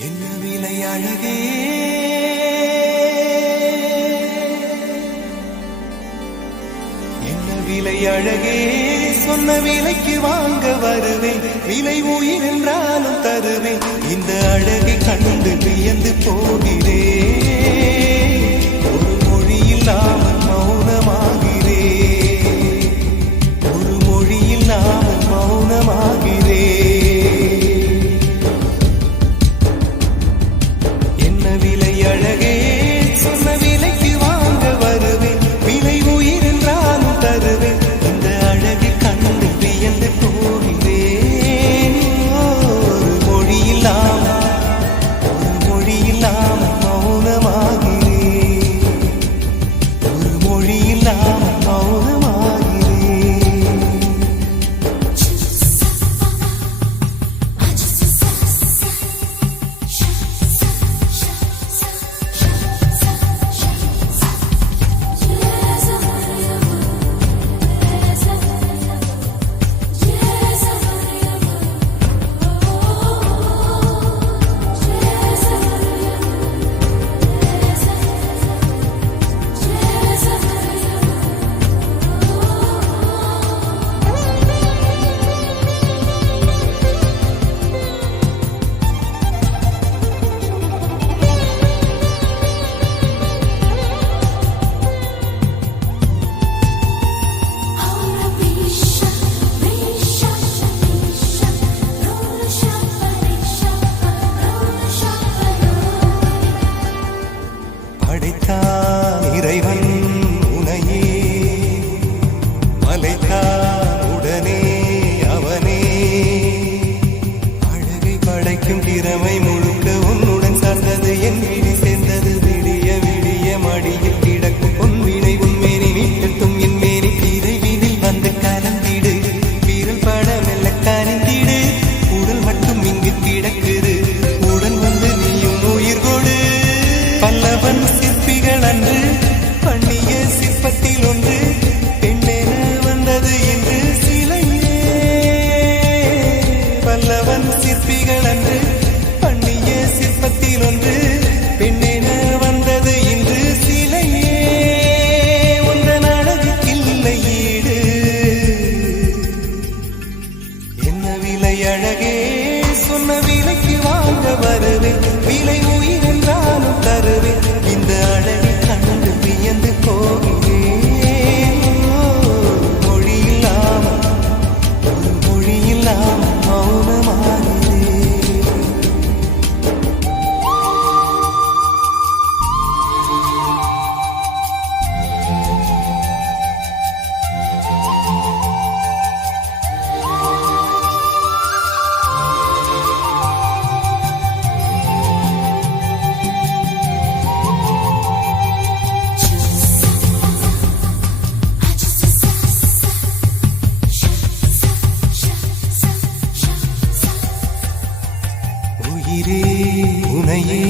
என்ன விலை அழகே. என்ன விலை அழகே. சொன்ன விலைக்கு வாங்க வருவேன். விலை உயிர் என்றாலும் தருவேன். இந்த அழகை கண்டு வியந்து போகிறேன். படைத்தான் இறைவன் உனையே. மலைத்தான் உடனே அவனே. அழகை படைக்கும் திறமை முழு அழகே சொன்ன விலைக்கு வாங்க வருவேன். விலை உயிர் என்றாலும் தருவேன். இந்த அழகை கண்டு வியந்து போகிறேன். உயிரே உனையே